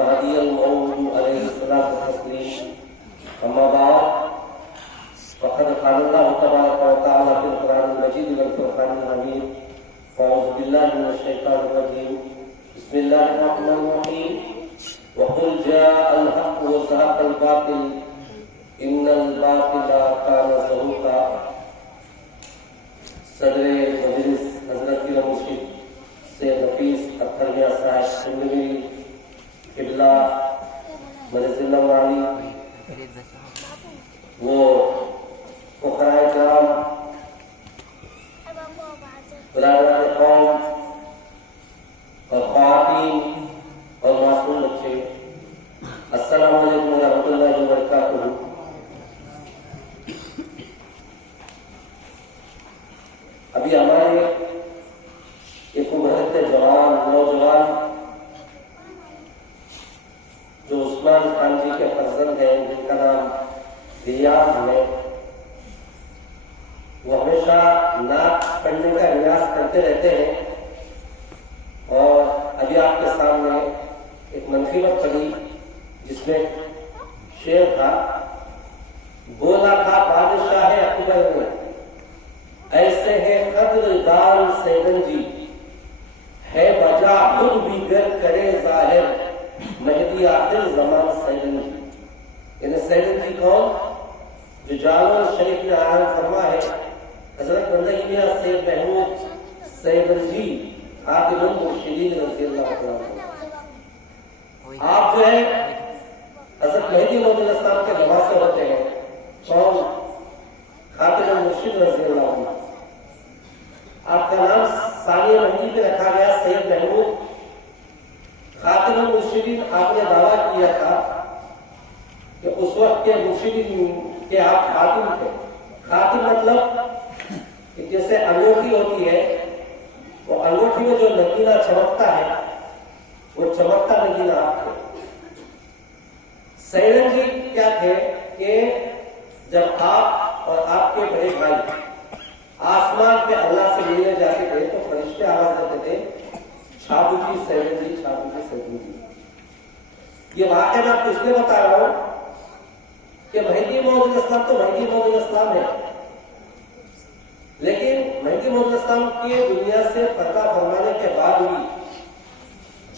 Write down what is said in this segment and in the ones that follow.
والمهدي الموعود عليه الصلاة والتسليم. أما بعد فقد قال الله تبارك وتعالى في القرآن المجيد والفرقان الحميد: أعوذ بالله من الشيطان الرجيم. بسم الله الرحمن الرحيم. وقل جاء الحق وزهق الباطل إن الباطل كان زهوقا. صدر مجلس حضرت کی مرشد سید نفیس اختر میاں صاحب سندھوی قبلہ مدرسہ نورالی، وہ فقراء کرام، برادران قوم اور خواتین اور معصوم بچے، السلام علیکم ورحمۃ اللہ وبرکاتہ۔ ابھی ہمارے ایک ابھرتے نوجوان جو عثمان خان جی کے فرزند ہیں، جن کا نام ریاض ہے، وہ ہمیشہ نعت پڑھنے کا ریاض کرتے رہتے ہیں، اور ابھی آپ کے سامنے ایک منقبت پڑھی جس میں شعر تھا: بولا تھا بادشاہ اکبر نے ایسے ہے قدر دار سیدن جی، ہے بجا خود بھی گر کرے ظاہر مہدی آخر زمان سیدن جی۔ یعنی سیدن جی کون؟ جو جالور شریف میں آرام فرما ہے حضرت بندگی میاں سید محمود سیدن جی خاتم المرشدین رضی اللہ عنہ۔ آپ جو ہے حضرت مہدی موعود علیہ السلام کے نواسے ہوتے ہیں، کون؟ خاتم المرشد رضی اللہ عنہ۔ آپ کا نام ثانی مہدی پہ رکھا گیا سید محمود خاتم المرشدین۔ آپ نے دعویٰ کیا تھا کہ اس وقت کے مرشدین کے آپ خاتم تھے۔ خاتم مطلب کہ جیسے انگوٹھی ہوتی ہے، وہ انگوٹھی میں جو نگینہ چمکتا ہے وہ چمکتا نگینہ آپ تھے۔ سیدن جی کیا تھے کہ جب آپ اور آپ کے بڑے بھائی آسمان پہ اللہ سے ملنے جاتے تھے تو فرشتے آواز دیتے تھے: چھابو جی سیدن جی، چھابو جی سیدن جی۔ یہ واقعہ میں آپ کو اس لیے بتا رہا ہوں کہ مہدی موعود علیہ السلام تو مہدی موعود علیہ السلام ہے، لیکن مہدی موعود علیہ السلام کی دنیا سے پردہ فرمانے کے بعد بھی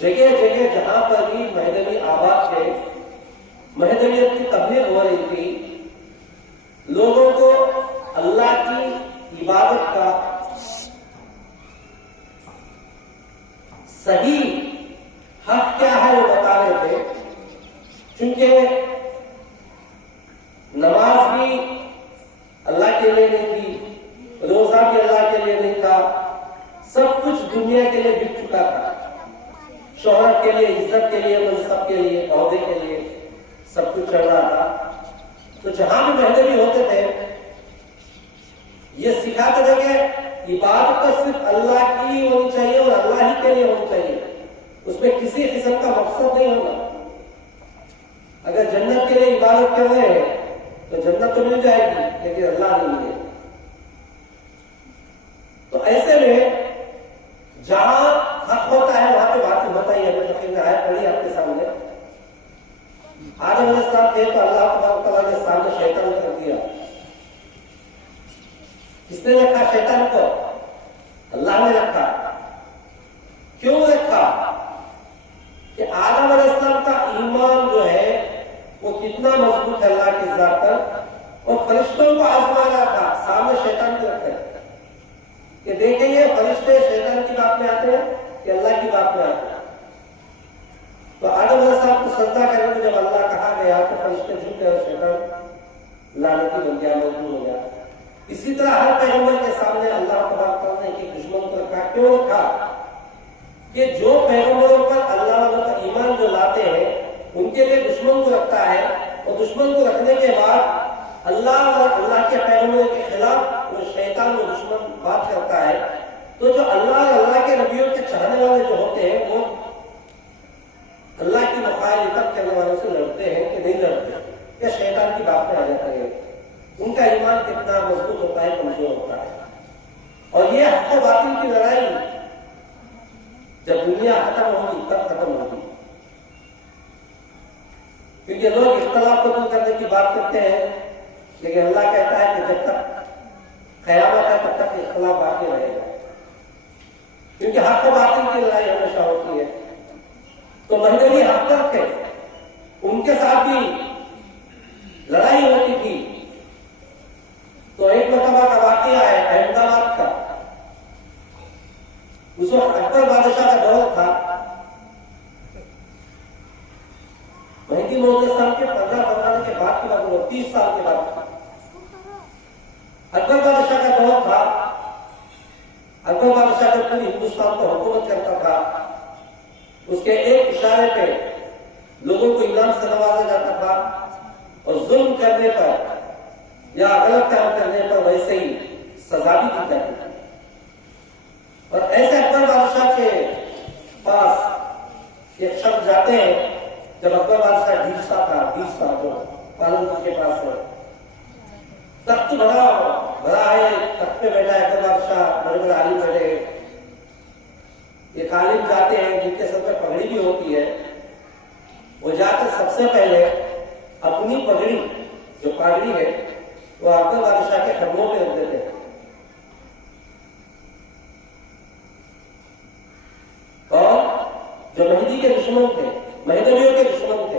جگہ جگہ جہاں پر بھی مہدوی آباد تھے، مہدویت کی تبلیغ ہو رہی تھی، لوگوں کو اللہ کی عبادت کا صحیح حق کیا ہے وہ بتا رہے تھے۔ چونکہ نماز بھی اللہ کے لیے نہیں تھی، روزہ بھی اللہ کے لیے نہیں تھا، سب کچھ دنیا کے لیے بک چکا تھا، شہرت کے لیے، عزت کے لیے، منصب کے لیے، عہدے کے لیے سب کچھ چل رہا تھا۔ تو جہاں بھی مہدوی ہوتے تھے یہ سکھاتے تھے کہ عبادت تو صرف اللہ کی ہونی چاہیے اور اللہ ہی کے لیے ہونی چاہیے، اس میں کسی قسم کا مقصد نہیں ہوگا۔ اگر جنت کے لیے عبادت کر رہے ہیں تو جنت تو مل جائے گی، لیکن اللہ نہیں ملے۔ تو ایسے میں جہاں حق ہوتا ہے وہاں پہ باطل ہوتا ہی ہے۔ میں تفسیر میں آیت پڑھی آپ کے سامنے، آدم علیہ السلام تھے تو اللہ تعالیٰ نے سامنے شیطان کر دیا۔ کس نے رکھا شیطان کو؟ اللہ نے رکھا۔ کیوں رکھا؟ کہ آدم علیہ السلام کا ایمان جو ہے وہ کتنا مضبوط ہے اللہ کی ذات پر، اور فرشتوں کو آزما رہا تھا، سامنے شیطان کو رکھا کہ دیکھیں گے فرشتے شیطان کی بات میں آتے ہیں کہ اللہ کی بات میں آتے ہیں۔ تو آدم علیہ السلام کو سجدہ کرنے کو جب اللہ کہا گیا تو فرشتے جھکے اور شیطان لعنتی بن گیا، مجبور ہو گیا۔ اسی طرح ہر پیغمبر کے سامنے اللہ تبارک نے ایک دشمن کو رکھا۔ کیوں رکھا؟ کہ جو پیغمبروں پر اللہ والوں کا ایمان جو لاتے ہیں ان کے لیے دشمن کو رکھتا ہے، اور دشمن کو رکھنے کے بعد اللہ اور اللہ کے پیغمبروں کے خلاف وہ شیطان و دشمن بات کرتا ہے۔ تو جو اللہ اور اللہ کے نبیوں کے چاہنے والے جو ہوتے ہیں وہ اللہ کی مخالفت کرنے والوں سے لڑتے ہیں کہ نہیں لڑتے، یا شیطان کی بات پہ آ جاتا ہے۔ ان کا ایمان کتنا مضبوط ہوتا ہے، کمزور ہوتا ہے۔ اور یہ حق و باطل کی لڑائی جب دنیا ختم ہوگی تب ختم ہوگی۔ کیونکہ لوگ اختلاف کو دور کرنے کی بات کرتے ہیں، لیکن اللہ کہتا ہے کہ جب تک قیامت ہے تب تک اختلاف باقی رہے گا، کیونکہ حق و باطل کی لڑائی ہمیشہ ہوتی ہے۔ تو مہدوی حق تک تھے، ان کے ساتھ بھی لڑائی ہوتی تھی۔ تو ایک مرتبہ کا واقعہ ہے احمد آباد کا، اس وقت اکبر بادشاہ کا دور تھا، مہدی موعود صاحب کے 15 فرمانے کے بعد کی بات ہو، 30 سال کے بعد اکبر بادشاہ کا دور تھا۔ اکبر بادشاہ جو پوری ہندوستان کو حکومت کرتا تھا، اس کے ایک اشارے پہ لوگوں کو انعام سے نوازا جاتا تھا، اور ظلم کرنے پر یا غلط کام کرنے پر ویسے ہی سزا بھی دی جاتی تھی۔ اور ایسے اکبر بادشاہ کے پاس ایک شخص جاتے ہیں، جب اکبر بادشاہ 20 سال جو پالنپور کے پاس ہے، تخت بڑا ہے، تخت پہ بیٹھا ہے اکبر بادشاہ، بڑے بڑے عالم بیٹھے ہیں۔ ایک عالم جاتے ہیں جن کے سر پہ پگڑی بھی ہوتی ہے، وہ جا کر سب سے پہلے اپنی پگڑی جو پاگڑی ہے وہ اکبر بادشاہ کے قدموں پہ رکھ دیتے ہیں، اور جو مہدی کے دشمن تھے، مہدویوں کے دشمن تھے،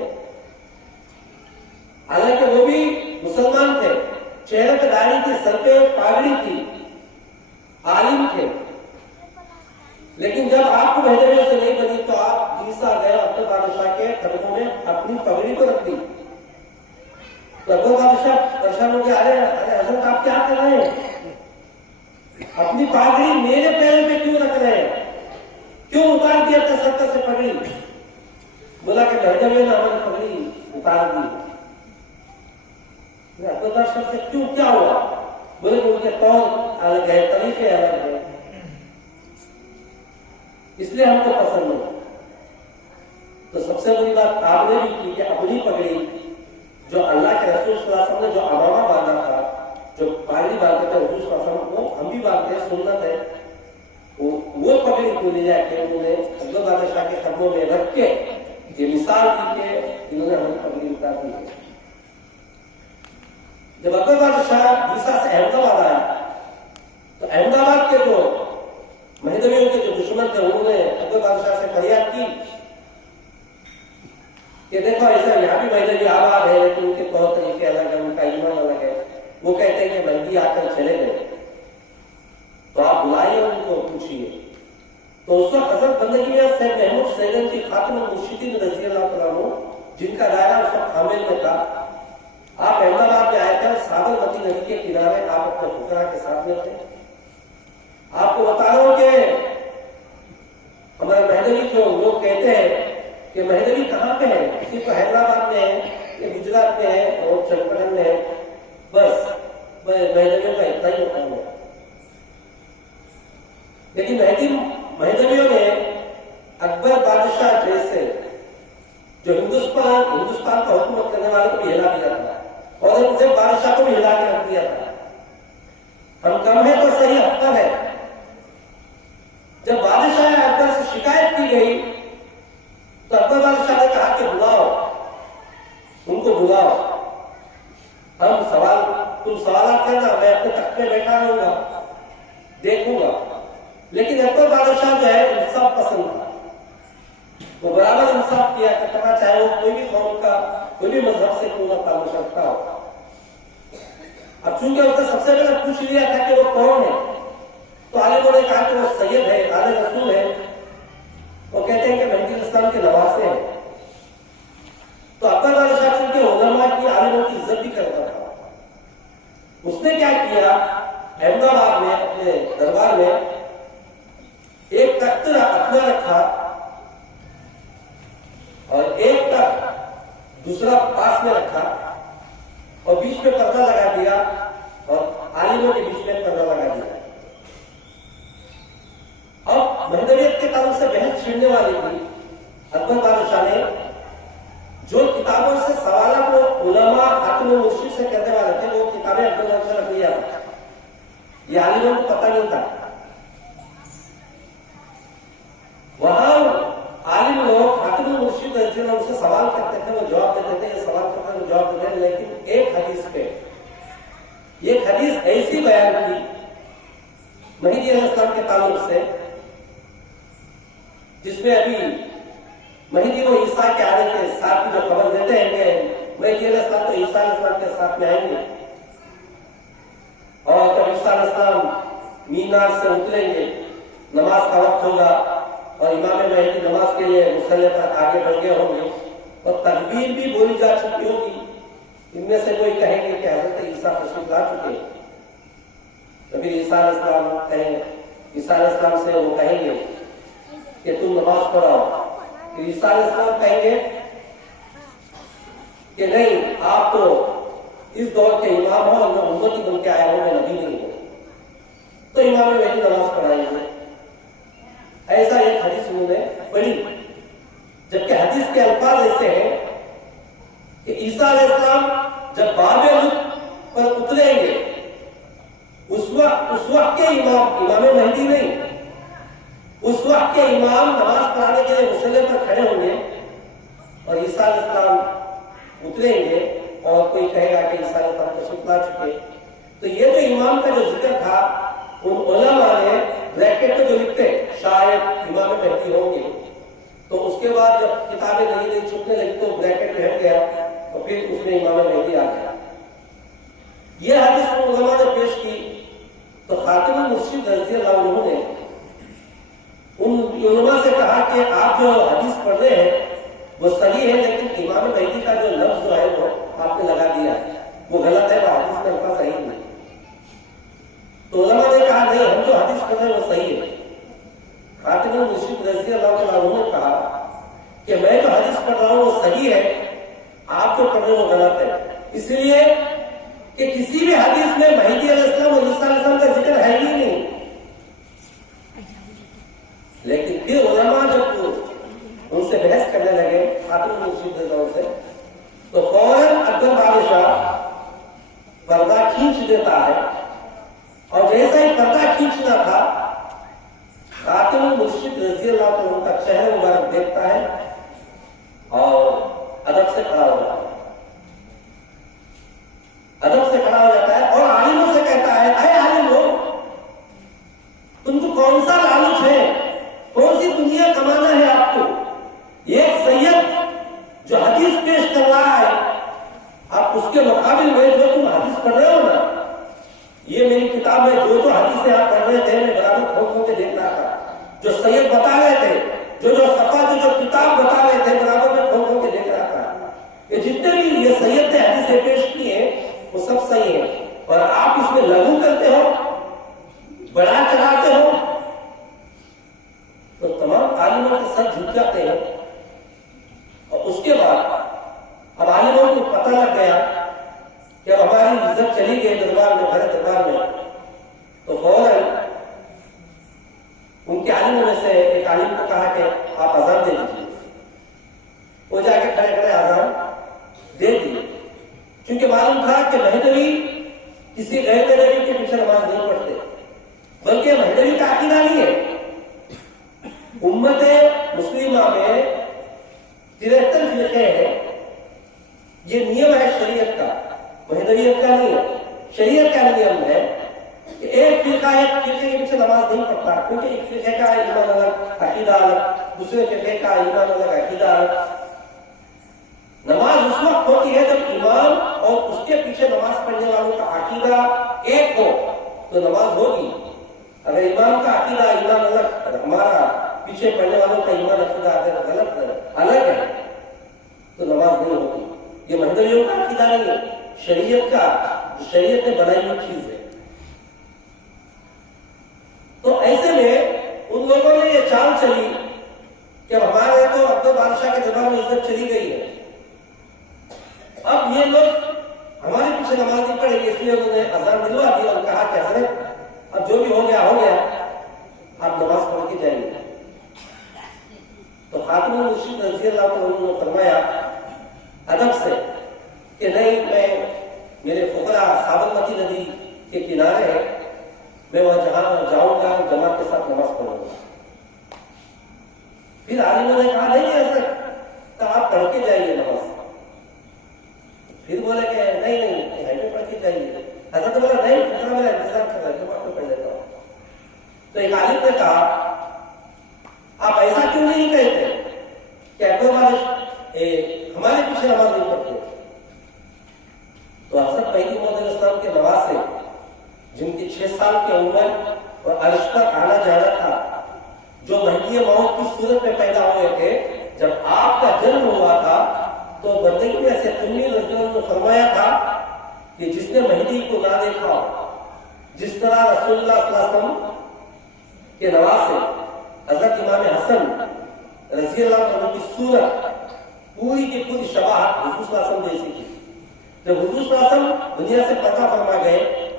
حالانکہ وہ بھی مسلمان تھے، چہرے پہ داڑھی تھی، سر پہ پاگڑی تھی، عالم تھے، لیکن جب آپ کو مہدویوں سے نہیں بنی تو آپ 20 سال گئے اکبر بادشاہ کے قدموں میں اپنی پگڑی کو رکھ دی۔ تو اکبر بادشاہ پریشان ہو گیا، ارے حضرت آپ کیا کر رہے ہیں؟ اپنی پاگڑی میرے پیروں پہ کیوں رکھ رہے ہیں؟ کیوں اتار دیا سر سے پگڑی؟ بولا کہ مہدویوں نے ہماری پگڑی اتار دی۔ اکبر بادشاہ سے کیوں، کیا ہوا؟ بولے کہ ان کے طور الگ ہے، طریقے الگ ہے، اس لیے ہم کو پسند نہیں۔ تو سب سے بڑی بات آپ نے بھی کی کہ اپنی پگڑی جو اللہ کے رسول صلی اللہ علیہ وسلم نے جو امامہ باندھا تھا، جو پاگڑی باندھتے تھے حضور صلی اللہ علیہ وسلم کو، ہم بھی باندھتے ہیں، سنت ہے، وہ پگڑی کو لے جا کے انہوں نے اکبر بادشاہ کے قدموں میں رکھ کے یہ مثال دی کہ انہوں نے ہماری پگڑی اتار دی ہے۔ جب اکبر بادشاہ 20 سال سے احمد آباد آیا تو احمد آباد کے جو مہدویوں کے جو دشمن تھے انہوں نے اکبر بادشاہ سے فریاد کی کہ دیکھو ایسا یہاں بھی مہدوی آباد ہے، لیکن ان کے طور طریقے الگ ہیں، ان کا ایمان الگ ہے، وہ کہتے ہیں کہ مہدی آ کر چلے گئے، تو آپ بلائیے ان کو، پوچھیے۔ تو اس وقت حضرت بندگی میاں سید محمود سیدن کی خاتم المرشدین رضی اللہ تعالیٰ عنہ، جن کا دائرہ اس وقت حامل میں تھا، آپ احمد آباد میں آئے تھے، سابرمتی ندی کے کنارے آپ اپنے فقراء کے ساتھ میں تھے۔ آپ کو بتا رہا ہوں کہ ہمارے مہدوی جو لوگ کہتے ہیں کہ مہدوی کہاں پہ ہے، صرف حیدرآباد میں ہے یا گجرات میں ہے اور چنڈیگڑھ میں ہے، بس مہدویوں کا اتنا ہی مقام ہے۔ لیکن مہدویوں نے اکبر بادشاہ جیسے جو ہندوستان کا حکومت کرنے والے کو بھی ہلا دیا تھا، اورنگزیب بادشاہ کو بھی ہلا کے رکھ دیا تھا۔ ہم کم ہے تو صحیح افضل ہے۔ جب بادشاہ اکبر سے شکایت کی گئی تو اکبر بادشاہ نے کہا کہ بلاؤ، ان کو بلاؤ، تم سوالات کرنا، میں اپنے تخت پہ بیٹھا رہوں گا، دیکھوں گا۔ لیکن اکبر بادشاہ جو ہے انصاف پسند تھا، وہ برابر انصاف کیا کرنا، چاہے وہ کوئی بھی قوم کا، کوئی بھی مذہب سے کیوں نہ تعلق رکھتا ہو۔ اب چونکہ اس نے سب سے پہلے پوچھ لیا تھا کہ وہ کون ہے، تو عالموں نے کہا کہ وہ سید ہے، آل رسول ہے، وہ کہتے ہیں کہ مہدی اسلام کے نواسے ہیں۔ تو اکبر بادشاہ چونکہ علماء کی، عالموں کی عزت بھی کرتا تھا، اس نے کیا کیا، احمد آباد میں اپنے دربار میں ایک تخت اپنا رکھا اور ایک تخت دوسرا پاس میں رکھا اور بیچ میں پردہ لگا دیا اور عالموں کے بیچ میں پردہ لگا دیا۔ اب مہدویت کے تعلق سے بحث چھڑنے والی تھی، اکبر بادشاہ نے جو کتابوں سے سوالات کو علماء خاتم المرشد سے کرنے والے تھے وہ کتابیں اکبر بادشاہ رکھ لیا، یہ عالموں کو پتہ نہیں تھا۔ وہاں عالم لوگ خاتم المرشد رضی سلسلے میں ان سے سوال کرتے تھے، وہ جواب دیتے تھے، یہ سوال کرتے تھے وہ جواب دیتے تھے، لیکن ایک حدیث پہ یہ حدیث ایسی بیان کی مہدی علیہ السلام کے تعلق سے، جس میں ابھی مہدی وہ عیسیٰ کے آنے کے ساتھ جو خبر دیتے ہیں کہ مہدی علیہ السلام تو عیسیٰ علیہ السلام کے ساتھ میں آئیں گے، اور جب عیسیٰ علیہ السلام مینار سے اتریں گے، نماز کا وقت ہوگا اور امام مہدی نماز کے لیے مصلی پر آگے بڑھ گئے ہوں گے اور تکبیر بھی بولی جا چکی ہوگی، ان میں سے کوئی کہیں گے کہ حضرت عیسیٰ تشریف لا چکے ہیں، تو پھر عیسیٰ علیہ السلام کہیں گے، عیسیٰ علیہ السلام سے وہ کہیں گے کہ تم نماز پڑھاؤ، پھر عیسیٰ علیہ السلام کہیں گے کہ نہیں، آپ تو اس دور کے امام ہو اور میں امتی بن کے آیا ہوں، میں نبی نہیں ہوں، تو امام مہدی نماز پڑھائیں گے۔ ایسا ایک حدیث انہوں نے پڑھی، جبکہ حدیث کے الفاظ ایسے ہیں کہ عیسیٰ علیہ السلام جب باب لطف پر اتریں گے، اس وقت کے امام مہدی نہیں، اس وقت کے امام نماز پڑھانے کے لیے مصلی پر کھڑے ہوں گے اور عیسیٰ علیہ السلام اتریں گے اور کوئی کہے گا کہ عیسیٰ علیہ السلام تشریف لا چکے۔ تو یہ جو امام کا جو ذکر تھا، ان علماء نے بریکٹ میں جو لکھتے شاید امام مہدی ہوں گے، تو اس کے بعد جب کتابیں نئی چھپنے لگی تو بریکٹ میں ہٹ گیا اور پھر اس میں امام مہدی آ گیا۔ یہ حدیث علماء نے پیش کی تو خاتم المرشد رضی اللہ عنہ نے ان علماء سے کہا کہ آپ جو حدیث پڑھ رہے ہیں وہ صحیح ہے، لیکن امام مہدی کا جو لفظ جو ہے وہ آپ نے لگا دیا ہے، وہ غلط ہے، وہ حدیث میں الفاظ صحیح نہیں۔ تو علماء نے کہا نہیں، ہم جو حدیث پڑھ رہے ہیں وہ صحیح ہے۔ خاتم المرشد رضی اللہ عنہ نے کہا کہ میں جو حدیث پڑھ رہا ہوں وہ صحیح ہے، آپ جو پڑھ رہے ہیں وہ غلط ہے، اس لیے کہ کسی بھی حدیث میں مہدی علیہ السلام اور عیسیٰ علیہ السلام کا ذکر ہے ہی نہیں۔ لیکن پھر علماء جب ان سے بحث کرنے لگے خاتم المرشد رضی اللہ سے، تو فوراً اکبر بادشاہ پردہ کھینچ دیتا ہے، اور جیسا ہی پردہ کھینچنا تھا، خاتم المرشد رضی اللہ عنہ کا چہرہ مبارک دیکھتا ہے اور ادب سے کھڑا ہو جاتا ہے، ادب سے کھڑا ہو جاتا ہے اور عالموں سے کہتا ہے، اے عالموں، تم کو کون سا لالچ ہے، کون سی دنیا کمانا ہے آپ کو؟ ایک سید جو حدیث پیش کر رہا ہے، آپ اس کے مقابل میں جو تم حدیث پڑھ رہے ہو نا، یہ میری کتاب میں جو حدیثیں آپ پڑھ رہے تھے میں برابر کھول کھول کے دیکھ رہا تھا، جو سید بتا رہے تھے، جو صفحہ جو کتاب بتا رہے تھے برابر میں کھول کھول کے دیکھ رہا تھا، کہ جتنے بھی یہ سید نے حدیثیں پیش کی ہیں وہ سب صحیح ہیں، اور آپ اس میں لغو کرتے ہو، بڑا چڑھاتے ہو، تو تمام عالموں کے ساتھ جھک جاتے ہیں۔ اور اس کے بعد اب عالموں کو پتہ لگ گیا کہ اب ہماری عزت چلی گئی دربار میں، بھرے دربار میں، تو فوراً ان کے عالموں میں سے ایک عالم کو کہا کہ آپ اذان دے دیجیے۔ وہ جا کے کھڑے کھڑے اذان دے دیے، کیونکہ معلوم تھا کہ مہدوی کسی غیر نبی کے پیچھے نماز نہیں پڑھتے، بلکہ مہدوی کا عقیدہ نہیں ہے۔ امت مسلمہ میں 73 فرقے ہیں، یہ نیم ہے شریعت کا، مہدویت کا نہیں ہے، شریعت کا نیم ہے کہ ایک فرقہ ایک فرقے کے پیچھے نماز نہیں پڑھتا، کیونکہ ایک فرقے کا ایمان الگ، عقیدہ الگ، دوسرے فرقے کا ایمان الگ، عقیدہ الگ۔ نماز اس وقت ہوتی ہے جب امام اور اس کے پیچھے نماز پڑھنے والوں کا عقیدہ ایک ہو تو نماز ہوگی۔ اگر امام کا عقیدہ ایمان الگ اور ہمارا پیچھے پڑھنے والوں کا ایمان عقیدہ اگر غلط ہے، الگ ہے، تو نماز نہیں ہوتی۔ یہ مہدویوں کا عقیدہ نہیں ہے، شریعت کا، شریعت نے بنائی ہوئی چیز ہے۔ تو ایسے میں ان لوگوں نے یہ چال چلی کہ ہمارے تو اکبر بادشاہ کے دربار میں عزت چلی گئی ہے، اب یہ لوگ ہمارے پیچھے نماز نہیں پڑھیں گے، اس لیے انہوں نے اذان دلوا دی اور کہا کہ حضرت اب جو بھی ہو گیا آپ نماز پڑھ کے جائیں گے۔ تو خاتم المرشد رضی اللہ عنہ نے فرمایا ادب سے کہ نہیں، میں میرے فقراء سابرمتی ندی کے کنارے ہیں، میں وہاں جہاں جاؤں گا جماعت کے ساتھ نماز پڑھوں گا۔ پھر عالموں نے کہا نہیں حضرت، آپ پڑھ کے جائیے نماز. پھر بولے کہ نہیں گھر میں پڑھ کے جائیے. حضرت بولا نہیں پوچھنا میرا انتظار کر رہا ہے تو میں پڑھ لیتا ہوں. تو ایک عالم نے کہا آپ ایسا کیوں نہیں کہتے کہ اکبر بادشاہ ہمارے پیچھے نماز نہیں پڑھتے. تو حضرت مہدی موعود علیہ السلام کے نواسے جن کی 6 سال کی عمر اور عرش پر آنا جانا تھا، جو مہدی موعود کی صورت میں پیدا ہوئے تھے، جب آپ کا جنم ہوا تھا تو بندگی میں سے رضی اللہ عنہ نے فرمایا تھا کہ جس نے مہدی کو نہ دیکھا ہو، جس طرح رسول اللہ صلی اللہ علیہ وسلم کے نواسے حضرت امام حسن رضی اللہ عنہ کی صورت پوری کی پوری شباہت حضور صلی اللہ علیہ وسلم جیسی تھی. جب حضور صلی اللہ علیہ وسلم دنیا سے پردہ فرما گئے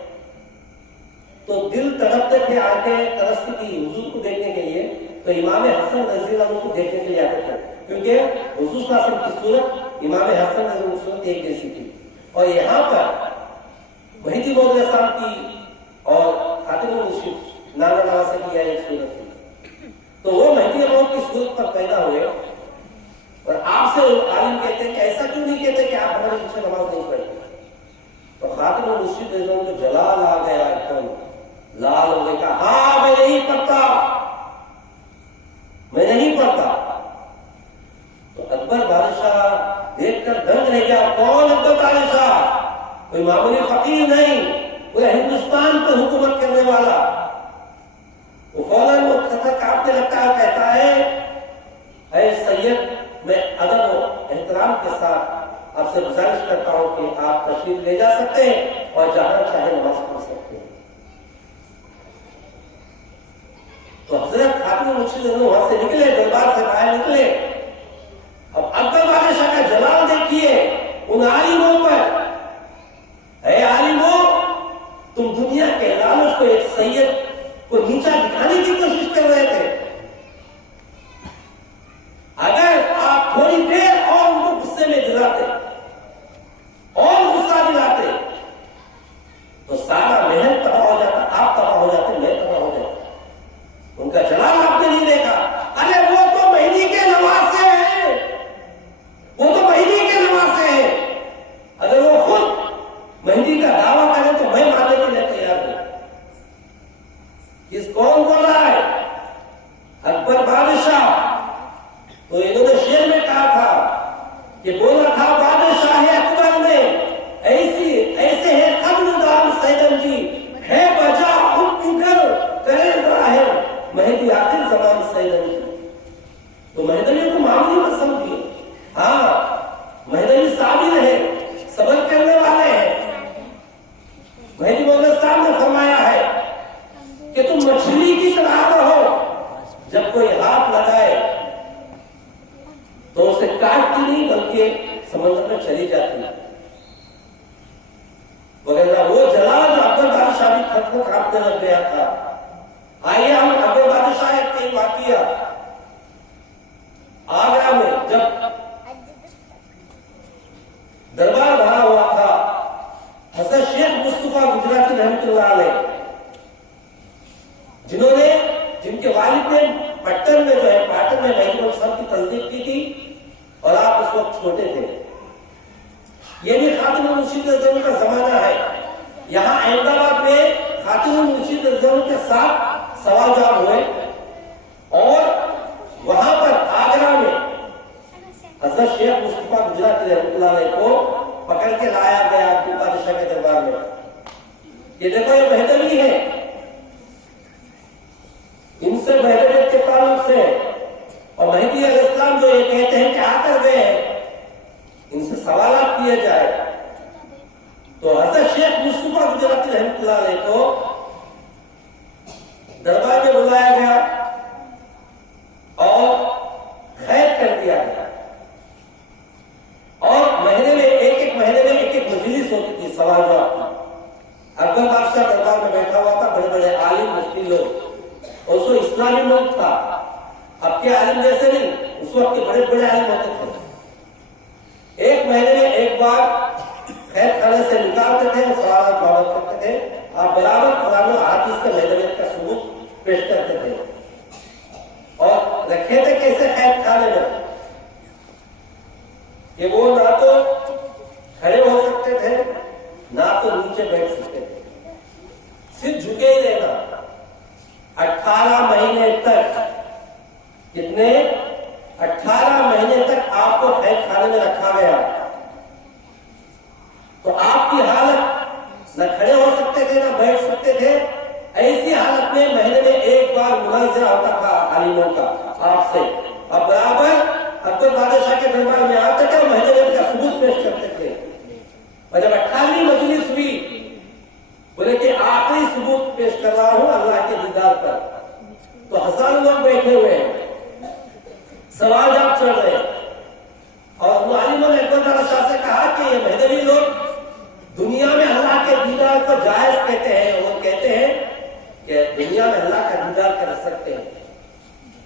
تو دل تڑپتے تھے، آنکھیں ترستی تھی حضور کو دیکھنے کے لیے. تو امام حسن رضی اللہ عنہ کو دیکھنے کے لیے آتے تھے کیونکہ حضور صلی اللہ علیہ وسلم کی صورت امام حسن رضی اللہ عنہ کی صورت ایک جیسی تھی. اور یہاں پر مہدی موعود علیہ السلام کی اور خاتم الرشید نانا نواسے کی ایک صورت تھی. تو وہ مہدی موعود کی صورت پر پیدا ہوئے اور آپ سے عالم کہتے ہیں کہ ایسا کیوں نہیں کہتے کہ آپ ہمارے پیچھے نماز نہیں پڑھتے. تو خاتم الرشید رضی اللہ عنہ کو جلال آ گیا، ایک دم لال ہو گیا. کہا ہاں میں نہیں پڑھتا، میں نہیں پڑھتا. تو اکبر بادشاہ دیکھ کر دنگ رہ گیا. کون اکبر بادشاہ؟ کوئی معمولی فقیر نہیں، کوئی ہندوستان پر حکومت کرنے والا. وہ فوراً وہ تھر کانپنے لگتا ہے، کہتا ہے اے سید، میں ادب و احترام کے ساتھ آپ سے گزارش کرتا ہوں کہ آپ تشریف لے جا سکتے ہیں اور جہاں چاہے نماز پڑھ سکتے ہیں. تو حضرت خاتم الرشید وہاں سے نکلے، دربار سے باہر نکلے. اب اکبر بادشاہ کا جلال دیکھیے ان عالموں پر. اے عالموں، تم دنیا کے لالچ کو ایک سید کو نیچا دکھانے کی کوشش کر رہے تھے. اگر آپ تھوڑی دیر اور ان کو غصے میں دلاتے اور غصہ دلاتے تو سارا محل تباہ ہو جاتا، آپ تباہ ہو جاتے، میں تباہ ہو جاتا. ان کا جلال آپ نے نہیں دیکھا. ارے وہ تو مہدی کے نواسے ہیں، وہ تو مہدی کے نواسے ہیں. اگر وہ خود مہدی کا دعویٰ کریں تو میں ماننے کے لیے تیار ہوں. کون بول رہا ہے؟ اکبر بادشاہ. تو انہوں نے شعر میں کہا تھا کہ بولا تھا بادشاہ اکبر نے ایسے ہے قبل دام سیدن جی، ہے بجا خود دیگر کرے ظاہر مہدی آخر زمان سیدن جی. تو مہدوی کو معمولی مت سمجھیے. ہاں مہدوی صابر ہے، صبر کرنے والے ہیں. مہدی موعود صاحب نے فرمایا ہے کہ تم مچھلی کی طرح رہو، جب کوئی ہاتھ لگائے تو اسے کاٹتی نہیں بلکہ سمندر میں چلی جاتی ہے. وغیرہ وہ جلال جو اکبر بادشاہ بھی خط کو کاٹنے لگ گیا تھا. آئیے ہم اکبر بادشاہ ایک واقعہ آگرہ میں جب دربار بھرا ہوا تھا، حضرت شیخ مصطفیٰ گجراتی رحمۃ اللہ علیہ جن کے والد نے پٹن میں جو ہے پاٹن میں مہدی موعود صاحب کی تصدیق کی تھی اور آپ اس وقت چھوٹے تھے. یہ بھی خاتم الرشید رضی اللہ عنہ کا زمانہ ہے. یہاں احمد آباد میں خاتم الرشید رضی اللہ عنہ کے ساتھ سوال جواب ہوئے اور وہاں پر آگرہ میں حضرت شیخ مصطفیٰ گجراتی رحمۃ اللہ علیہ کو پکڑ کے لایا گیا اکبر بادشاہ کے دربار میں. یہ دیکھو یہ مہدوی ہے، ان سے مہدویت کے تعلق سے اور مہدی علیہ السلام جو یہ کہتے ہیں کہ آ کر گئے ہیں، ان سے سوالات کیے جائے. تو حضرت شیخ مصطفیٰ گجراتی رحمۃ اللہ علیہ کو دربار میں بلایا گیا اور خیر کر دیا گیا. اور مہینے میں ایک مجلس ہوتی تھی سوال جواب کی. اکبر بادشاہ دربار میں بیٹھا ہوا تھا، بڑے بڑے عالم مفتی لوگ، اور اس وقت اسلامی ملک تھا. اب کے عالم جیسے نہیں، اس وقت کے بڑے بڑے عالم ہوتے تھے. ایک مہینے میں ایک بار خیر خانے سے نکالتے تھے اور سوالات جواب کرتے تھے. آپ برابر قرآن و حدیث سے مہدویت کا ثبوت پیش کرتے تھے اور رکھے تھے کیسے خیر خانے میں. کہ وہ نہ تو کھڑے ہو سکتے تھے نہ تو نیچے بیٹھ سکتے تھے، صرف جھکے ہی رہنا 18 مہینے تک۔ کتنے؟ 18 مہینے تک آپ کو قید خانے میں رکھا گیا، تو آپ کی حالت نہ کھڑے ہو سکتے تھے نہ بیٹھ سکتے تھے۔ ایسی حالت میں مہینے میں ایک بار مناظرہ ہوتا تھا عالموں کا آپ سے، اب برابر اکبر بادشاہ کے دربار میں آتے تھے، مہینے میں ان کا ثبوت پیش کرتے تھے، اور جب 18ویں مجلس ہوئی بولے کہ آخری ثبوت پیش کر رہا ہوں اللہ کے دیدار پر، تو ہزاروں لوگ بیٹھے ہوئے ہیں، سوال جواب چل رہے ہیں، اور عالموں نے اکبر بادشاہ سے کہا کہ یہ مہدوی لوگ دنیا میں اللہ کے دیدار کو جائز کہتے ہیں، وہ کہتے ہیں کہ دنیا میں اللہ کا دیدار کر سکتے ہیں،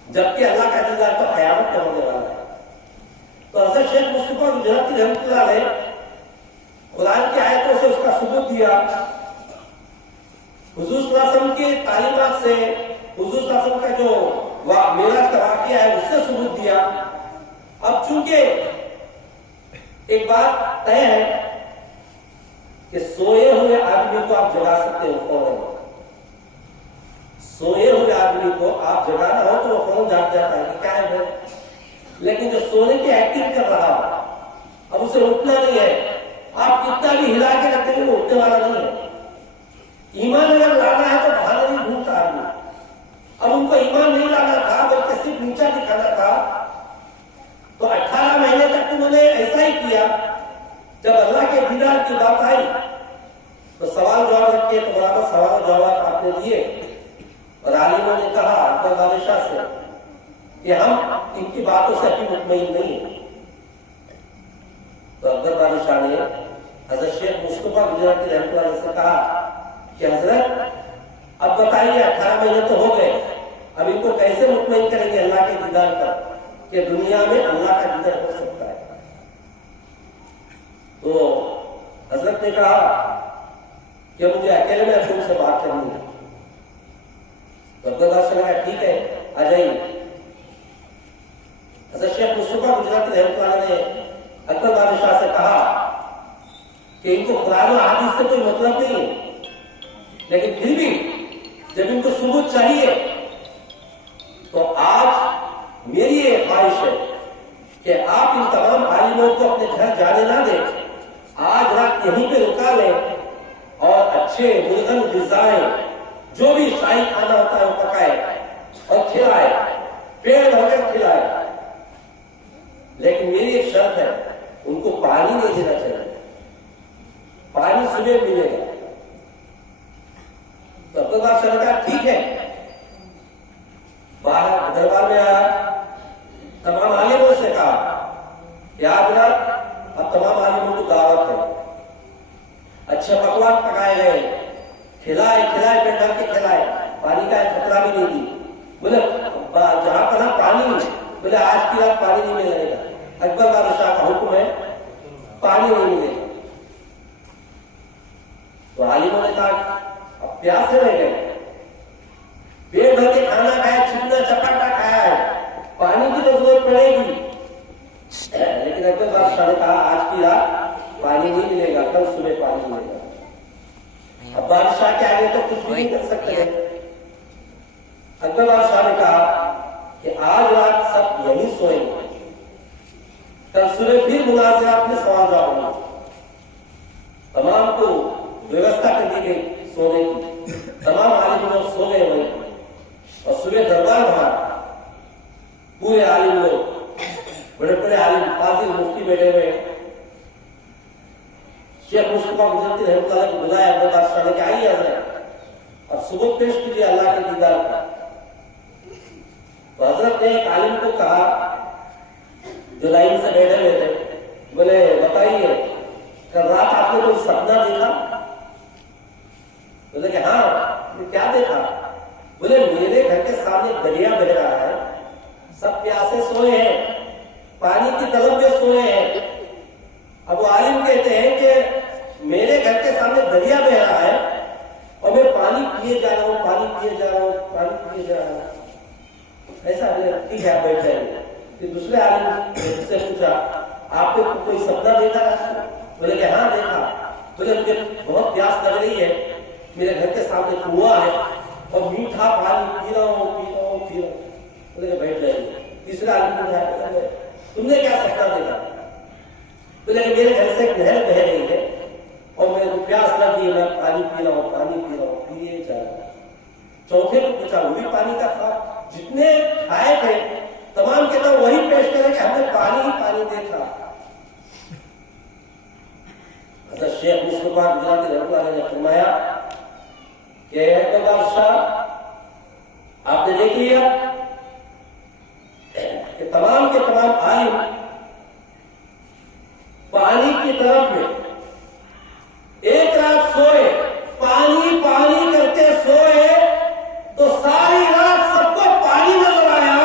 جبکہ اللہ کا دیدار تو قیامت میں ہونے والا ہے۔ تو حضرت شیخ مصطفیٰ گجراتی رحمۃ اللہ علیہ قرآن کی آیتوں سے اس کا ثبوت دیا، حضور صلی اللہ علیہ وسلم کی تعلیمات سے، حضور صلی اللہ علیہ وسلم کا جو معراج کا واقعہ ہے اس سے ثبوت دیا۔ اب چونکہ ایک بات طے ہے کہ سوئے ہوئے آدمی کو آپ جگا سکتے ہو فوراً، سوئے ہوئے آدمی کو آپ جگانا ہو تو وہ فوراً جاگ جاتا ہے کہ کیا ہے، لیکن جو سونے کی ایکٹنگ کر رہا ہو اب اسے اٹھنا نہیں ہے، آپ کتنا بھی ہلا کے رکھتے ہیں وہ اٹھنے والا نہیں ہے۔ ایمان اگر لانا ہے تو باہر نہیں ڈھونڈتا آدمی، اب ان کو ایمان نہیں لانا تھا بلکہ صرف نیچا دکھانا تھا، تو 18 مہینے تک انہوں نے ایسا ہی کیا۔ جب اللہ کے دیدار کی بات آئی تو سوال جواب رکھے، تو برابر سوال جواب آپ نے دیے، اور عالموں نے کہا اکبر بادشاہ سے کہ ہم ان کی باتوں سے ابھی مطمئن نہیں ہیں۔ تو اکبر بادشاہ نے حضرت شیخ مصطفیٰ گجراتی رحمۃ اللہ سے کہا کہ حضرت اب بتائیے 18 مہینے تو ہو گئے، اب ان کو کیسے مطمئن کریں گے اللہ کے دیدار پر کہ دنیا میں اللہ کا دیدار ہو سکتا ہے؟ تو حضرت نے کہا کہ مجھے اکیلے میں تم سے بات کرنی ہے۔ تو اکبر بادشاہ نے کہا ٹھیک ہے آ جائیے۔ حضرت شیخ مصطفیٰ گجراتی رحمۃ اللہ نے اکبر بادشاہ سے کہا کہ ان کو قرآن و حدیث سے کوئی مطلب نہیں ہے، لیکن پھر بھی جب ان کو ثبوت چاہیے تو آج میری یہ خواہش ہے کہ آپ ان تمام عالموں کو اپنے گھر جانے نہ دیں، آج رات یہیں پہ رکا لیں اور اچھے مرغن غذائیں جو بھی شاہی کھانا ہوتا ہے وہ پکائے اور کھلائے، پیڑ بھر کر کھلائے، لیکن میری ایک شرط ہے ان کو پانی نہیں دینا چاہیے، پانی صبح ملے گا۔ تو اکبر بادشاہ نے کہا ٹھیک ہے، باہر دربار میں آیا، تمام عالموں سے کہا یاد رکھ اب تمام عالموں کو دعوت ہے، اچھے پکوان پکائے گئے، کھلائے پیٹ بھر کے کھلائے، پانی کا خطرہ بھی نہیں دی، بولے جہاں پر پانی، بولے آج کی رات پانی نہیں ملے گا، اکبر بادشاہ کا حکم ہے پانی نہیں ملے گا۔ تو عالموں نے کہا اب پیاسے رہ گئے، پیٹ بھر کے کھانا کھایا، چکنا چپاٹا کھایا ہے، پانی کی تو ضرورت پڑے گی، لیکن اکبر بادشاہ نے کہا آج کی رات پانی نہیں ملے گا، کل صبح پانی ملے گا۔ اب بادشاہ کے آگے تو کچھ بھی نہیں کر سکتے۔ اکبر بادشاہ نے کہا کہ آج رات سب یہیں سوئیں گے، کل صبح پھر مناظرہ اپنے سوال جواب ہوگا۔ تمام کو ویوستھا کر دی گئی سونے کی، تمام عالم لوگ سو گئے ہوئے، اور صبح دربار بھرا، پورے عالم لوگ، بڑے بڑے عالم فاضل مفتی بیٹھے ہوئے، شیخ مصطفیٰ گجراتی رحمۃ اللہ کو بلایا اکبر بادشاہ نے کہ آئیے حضرت اور ثبوت پیش کیجیے اللہ کے دیدار کا۔ تو حضرت نے ایک عالم کو کہا جو لائن سے بیٹھے ہوئے تھے، بولے بتائیے کل رات آپ نے کوئی سپنا دیکھا؟ بولے کہ ہاں، کیا دیکھا؟ بولے میرے گھر کے سامنے دریا بہ رہا ہے، سب پیاسے سوئے ہیں، پانی کی طلب میں سوئے ہیں۔ اب وہ عالم کہتے ہیں کہ میرے گھر کے سامنے دریا بہ رہا ہے اور میں پانی پیے جا رہا ہوں، پانی پیے جا رہا ہوں، پانی پیے جا رہا ہوں۔ ایسا ٹھیک ہے بیٹھ جائیں گے۔ پھر دوسرے عالم سے پوچھا آپ کے دیکھا تھا؟ بولے کہ ہاں دیکھا. بولے مجھے بہت پیاس لگ رہی ہے, میرے گھر کے سامنے کنواں ہے اور میٹھا پانی پی رہا ہوں. بولے کہ بیٹھ جائیے. تیسرا آدمی بولا تم نے کیا سپنا دیکھا؟ بولے کہ میرے گھر سے ایک نہر بہ رہی ہے اور میرے کو پیاس لگی ہے, میں پانی پی رہا ہوں, پیے جا رہا ہوں. چوتھے کو پوچھا, وہ بھی پانی کا خواب؟ جتنے کھائے تھے تمام کے تمام وہی پیش کرے کہ ہم نے پانی ہی پانی دیکھا. حضرت شیخ مصطفیٰ گجراتی رحمۃ اللہ علیہ نے فرمایا کہ تو بادشاہ آپ نے دیکھ لیا کہ تمام کے تمام عالم پانی کی طرف میں ایک رات سوئے, پانی پانی کرتے سوئے تو ساری رات سب کو پانی نظر آیا.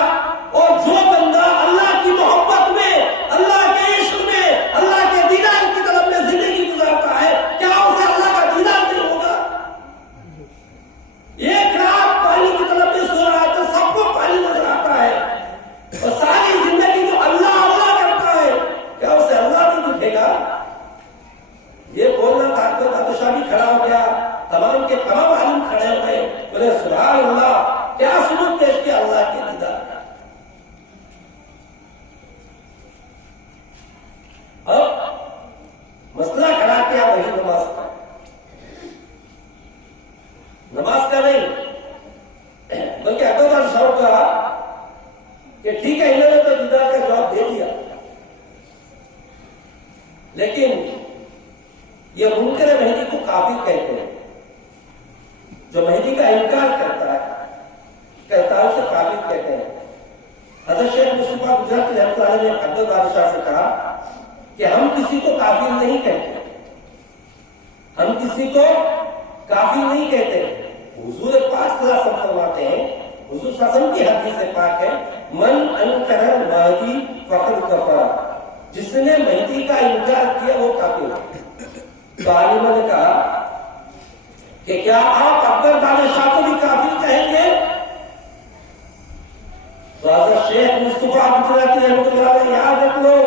اور جو بندہ اللہ کی محبت میں, اللہ کے عشق میں, اللہ کے دیدار کی طرف میں زندگی گزارتا ہے, کیا اسے اللہ کا دیدار نہیں ہوگا؟ ایک رات پانی کی طرف میں سو رہا تو سب کو پانی نظر آتا ہے اور ساری زندگی جو اللہ اللہ کرتا ہے, کیا اسے اللہ نہیں دکھے گا؟ یہ بولنا تھا تو بادشاہ بھی کھڑا ہو گیا, تمام کے تمام عالم کھڑے ہو گئے. بولے سبحان اللہ, کیا سلوک پیش کیا اللہ کے دیدار کا. اب مسئلہ کھڑا کیا وہی نماز کا, نماز کا نہیں بلکہ اکبر بادشاہ کو کہا کہ ٹھیک ہے انہوں نے تو دیدار کا جواب دے دیا, لیکن یہ منکر مہدی کو کافر کہتے ہیں. جو مہدی کا انکار کرتا ہے اسے کافر کہتے ہیں. حضرت شیخ مصطفیٰ گجراتی رحمۃ اللہ علیہ نے اکبر بادشاہ سے کہا کہ ہم کسی کو کافر نہیں کہتے, ہم کسی کو کافر نہیں کہتے. حضور پاک صلی اللہ علیہ وسلم فرماتے ہیں, حضور صلی اللہ علیہ وسلم کی حدیث پاک ہے, من انکر المہدی فقد کفر, جس نے مہدی کا انکار کیا وہ کافر ہے. تو عالموں نے کہا کہ کیا آپ اکبر بادشاہ کو بھی کافر کہیں گے؟ تو حضرت شیخ مصطفیٰ گجراتی رحمۃ اللہ علیہ یاد رکھ لو,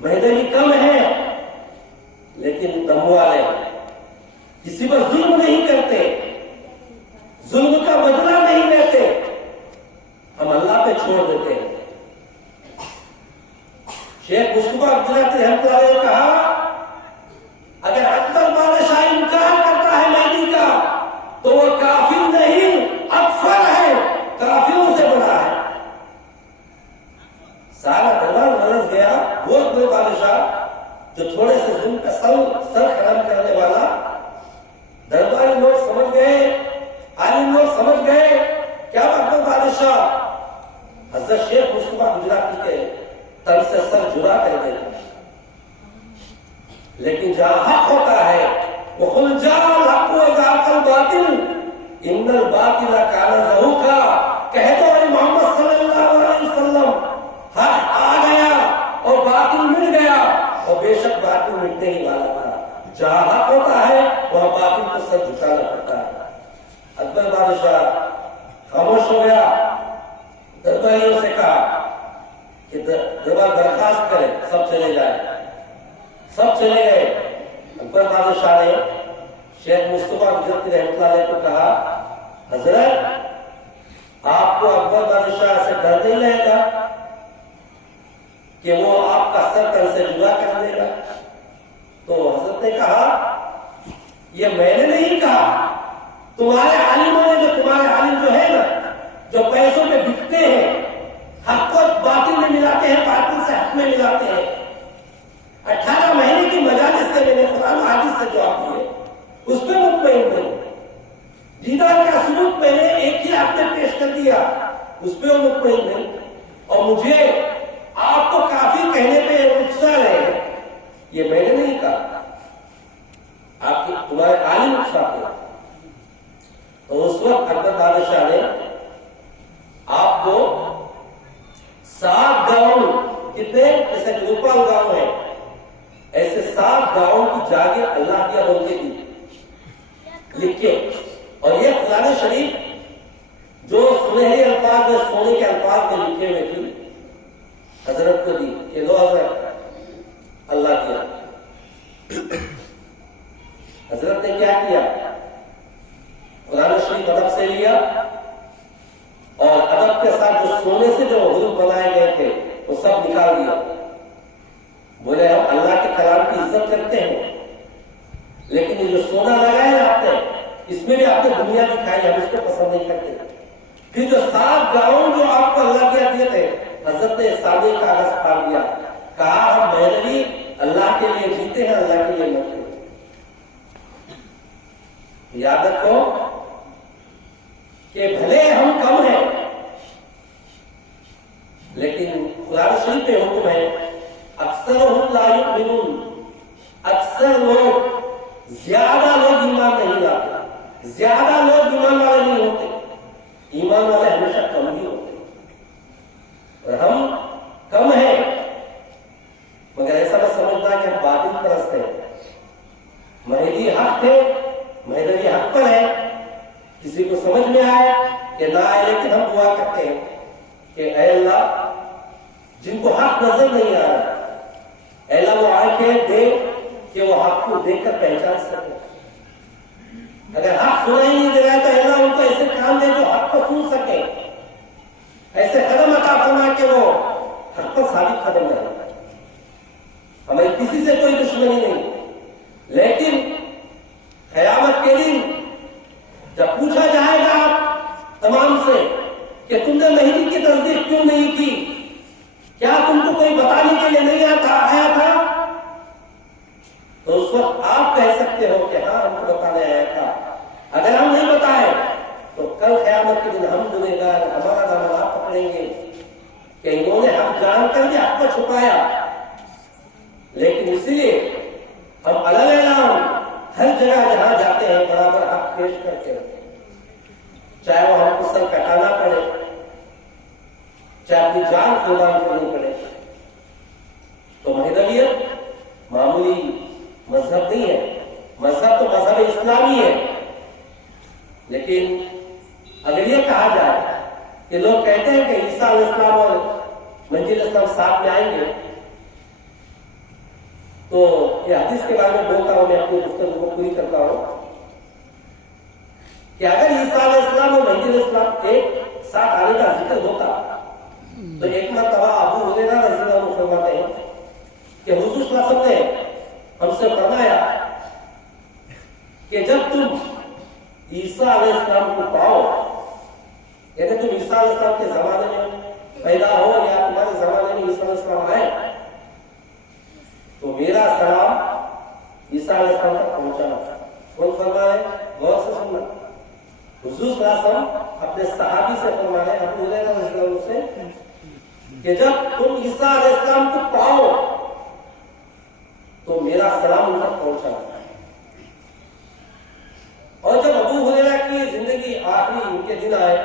مہدوی کم ہے لیکن دم والے, کسی پر ظلم نہیں کرتے, ظلم کا بدلہ نہیں لیتے, ہم اللہ پہ چھوڑ دیتے ہیں. شیخ مصطفیٰ گجراتی رحمۃ اللہ علیہ نے کہا اگر اکبر بادشاہ انکار کرتا ہے مہدی کا تو وہ کافر نہیں اکفر ہے, کافروں سے بڑا ہے. سارا دربار برس گیا. وہ اکبر بادشاہ جو تھوڑے سے ظلم کا سر قلم کرنے والا, درباری لوگ سمجھ گئے, عالم لوگ سمجھ گئے کیا اکبر بادشاہ حضرت شیخ مصطفیٰ گجراتی کے تن سے سر جدا کر دیتا. لیکن جہاں حق ہوتا ہے وَقُلْ جَاءَ الْحَقُّ وَزَهَقَ الْبَاطِلُ إِنَّ الْبَاطِلَ كَانَ زَهُوقًا. کہہ دو اے محمد صلی اللہ علیہ وسلم, حق آ گیا اور باطل مٹ گیا, اور بے شک باطل مٹنے ہی والا تھا. جہاں حق ہوتا ہے وہاں باطل کو سر جھکانا پڑتا ہے. اکبر بادشاہ خاموش ہو گیا. درباریوں سے کہا کہ دربار درخواست کرے, سب چلے جائیں. سب چلے گئے. اکبر بادشاہ نے شیخ مصطفیٰ گجراتی رحمۃ اللہ علیہ کو کہا حضرت آپ کو اکبر بادشاہ سے ڈر نہیں رہے گا کہ وہ آپ کا سر تن سے جدا کر دے گا؟ تو حضرت نے کہا یہ میں نے نہیں کہا, تمہارے عالموں نے, جو تمہارے عالم جو ہے نا, جو پیسوں میں بکتے ہیں, حق کو باطل میں ملاتے ہیں, باطل سے حق میں ملاتے ہیں. 18 مہینے کی مجالس سے میں نے قرآن حدیث سے جواب دیے, اس پہ مطمئن نہیں. دیدار کا سلوک میں نے ایک ہی آپ نے پیش کر دیا, اس پہ وہ مطمئن نہیں. اور مجھے آپ کو کافی کہنے پہ اکسا رہے ہیں, یہ میں نے نہیں کہا, آپ کی تمہارے عالم اکساتے ہیں. تو اس وقت اکبر بادشاہ نے آپ کو 7 گاؤں, کتنے جیسے گوپال گاؤں ہے, ایسے 7 گاؤں کی جاگیر اللہ کیا بول کے دی لکھے. اور یہ قرآن شریف جو سنہرے الفاظ میں, سونے کے الفاظ میں لکھے ہوئے تھی, حضرت کو دی کہ لو حضرت یاد رکھو کہ بھلے ہم کم ہیں لیکن قرآن شریف میں حکم ہے اکثرهم لا یؤمنون، اکثر لوگ، زیادہ لوگ ایمان نہیں لاتے، زیادہ لوگ ایمان والے نہیں ہوتے، ایمان والے ہمیشہ کم ہی ہوتے اور ہم کم ہیں، مگر ایسا نہ سمجھنا کہ ہم باطل پرست ہیں۔ مہدی حق تھے، مہدی حق پر ہے، کسی کو سمجھ میں آئے کہ نہ آئے، لیکن ہم دعا کرتے ہیں کہ اے اللہ جن کو حق نظر نہیں آ رہا، اے اللہ وہ آنکھیں دے کہ وہ حق کو دیکھ کر پہچان سکے، اگر حق سنا ہی نہیں دے رہا ہے تو اے اللہ ان کو ایسے کام دے جو حق کو سن سکے، ایسے قدم عطا فرما کہ وہ حق پر ثابت قدم رہے۔ ہمیں کسی سے کوئی دشمنی نہیں، لیکن قیامت کے دن جب پوچھا جائے گا تمام سے کہ تم نے مہدی کی تصدیق کیوں نہیں کی، کیا تم کو کوئی بتانے کے لیے نہیں آیا تھا، تو اس وقت آپ کہہ سکتے ہو کہ ہاں ہم کو بتانے آیا تھا۔ اگر ہم نہیں بتائے تو کل قیامت کے دن ہم گنہگار ہمارا دامن آپ پکڑیں گے کہ انہوں نے ہم جان کر بھی حق کو چھپایا، لیکن اس لیے ہم اعلان ہر جگہ جہاں جاتے ہیں برابر حق پیش کرتے ہیں، چاہے وہ ہم کو سر کٹانا پڑے، چاہے اپنی جان قربان کرنی پڑے۔ تو مہدویت معمولی مذہب نہیں ہے، مذہب تو مذہب اسلامی ہے، لیکن اگر یہ کہا جائے کہ لوگ کہتے ہیں کہ عیسیٰ علیہ السلام اور مہدی علیہ السلام ساتھ میں آئیں گے، تو یہ حدیث کے بارے میں بولتا ہوں، میں اپنی گفتگو کو پوری کرتا ہوں کہ اگر عیسیٰ علیہ السلام اور مہدی علیہ السلام ایک ساتھ آنے کا ذکر ہوتا تو ایک مرتبہ ابو ہریرہ رضی اللہ عنہ فرماتے ہیں کہ حضور صلی اللہ علیہ وسلم نے ہم سے فرمایا کہ جب تم عیسیٰ علیہ السلام کو پاؤ، یعنی تم عیسیٰ علیہ السلام کے زمانے میں پیدا ہو یا تمہارے زمانے میں عیسیٰ علیہ السلام آئے، تو میرا سلام عیسیٰ علیہ السلام تک پہنچانا تھا۔ کون فرما ہے؟ غور سے سننا۔ حضور صلی اللہ علیہ وسلم اپنے صحابی سے فرما ہے، ابو ہریرہ رضی اللہ عنہ سے، کہ جب تم عیسیٰ علیہ السلام کو پاؤ تو میرا سلام ان تک پہنچانا تھا۔ اور جب ابو ہریرہ کی زندگی آخری ان کے دن آئے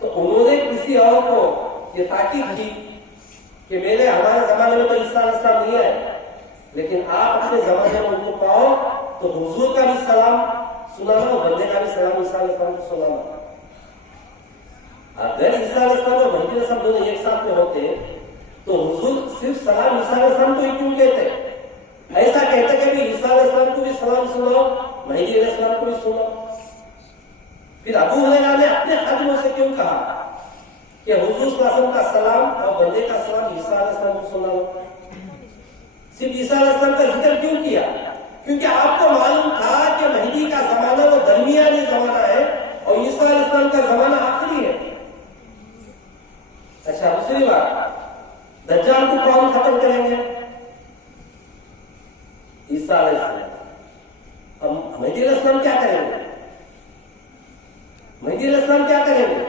تو انہوں نے کسی اور کو یہ تاکید کی کہ ہمارے زمانے میں تو عیسیٰ علیہ السلام نہیں آئے، لیکن آپ اپنے زمانے میں ان کو پاؤ تو حضور کا بھی سلام سنانا اور بندے کا بھی سلام عیسیٰ علیہ السلام کو سنانا۔ اگر عیسیٰ علیہ السلام اور مہدی علیہ السلام دونوں ایک ساتھ میں ہوتے تو حضور صرف سلام عیسیٰ علیہ السلام کو ہی کیوں کہتے؟ ایسا کہتے کہ عیسیٰ علیہ السلام کو بھی سلام سناؤ، مہدی علیہ السلام کو بھی سناؤ۔ پھر ابو ہریرہ نے اپنے خادموں سے کیوں کہا کہ حضور صلی اللہ علیہ وسلم کا سلام اور بندے کا سلام عیسیٰ علیہ السلام کو سناؤ؟ صرف عیسیٰ علیہ السلام کا ذکر کیوں کیا؟ کیونکہ آپ کو معلوم تھا کہ مہدی کا زمانہ وہ درمیانی زمانہ ہے اور عیسیٰ علیہ السلام کا زمانہ آخری ہے۔ اچھا، دوسری بات، دجال کو کون ختم کریں گے؟ عیسیٰ علیہ السلام۔ اب مہدی علیہ السلام کیا کریں گے؟ مہدی علیہ السلام کیا کریں گے؟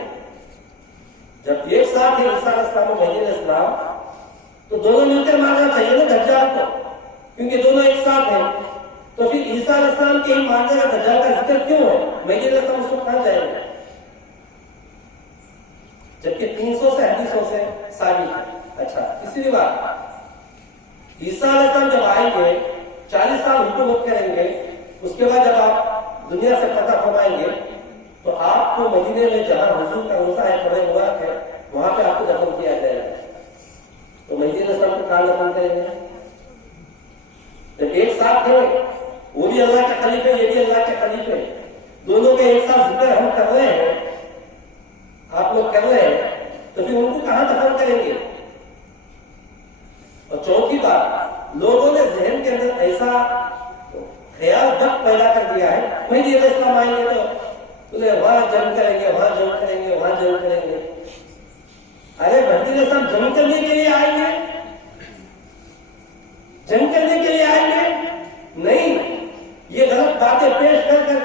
جب ایک ساتھ ہے عیسیٰ علیہ السلام اور مہدی علیہ السلام، تو دونوں مل کر مارنا چاہیے نا دجال کو، کیونکہ دونوں ایک ساتھ ہیں۔ تو پھر عیسیٰ علیہ السلام کے ہی مارنے کا دجال کا ذکر کیوں ہے؟ مہدی علیہ السلام اس کو کہاں جائے گا؟ جبکہ 300 سے حدیثوں سے ثابت ہے۔ اچھا، تیسری بات، عیسیٰ علیہ السلام جب آئیں گے 40 سال حکومت کریں گے، اس کے بعد جب آپ دنیا سے فتح فرمائیں گے تو آپ کو مدینے میں جہاں حضور کا روزہ ہے قبر مبارک ہے وہاں پہ آپ کو دفن کیا جائے گا۔ تو مہدی علیہ السلام کو کہاں دفن کریں گے؟ جب ایک ساتھ ہے، وہ بھی اللہ کے خلیفے، یہ بھی اللہ کے خلیفے، دونوں کے ایک ساتھ ذکر ہم کر رہے ہیں، آپ لوگ کر رہے ہیں، تو پھر ان کو کہاں دفن کریں گے؟ اور چوتھی بات، لوگوں نے ذہن کے اندر ایسا خیال بد پیدا کر دیا ہے، مہدی علیہ السلام آئیں گے تو وہاں جنگ کریں گے، وہاں جنگ کریں گے، وہاں جنگ کریں گے۔ ارے مہدی علیہ السلام جنگ کرنے کے لیے آئیں گے؟ جنگ کرنے کے لیے آئیں گے؟ نہیں، یہ غلط باتیں پیش کر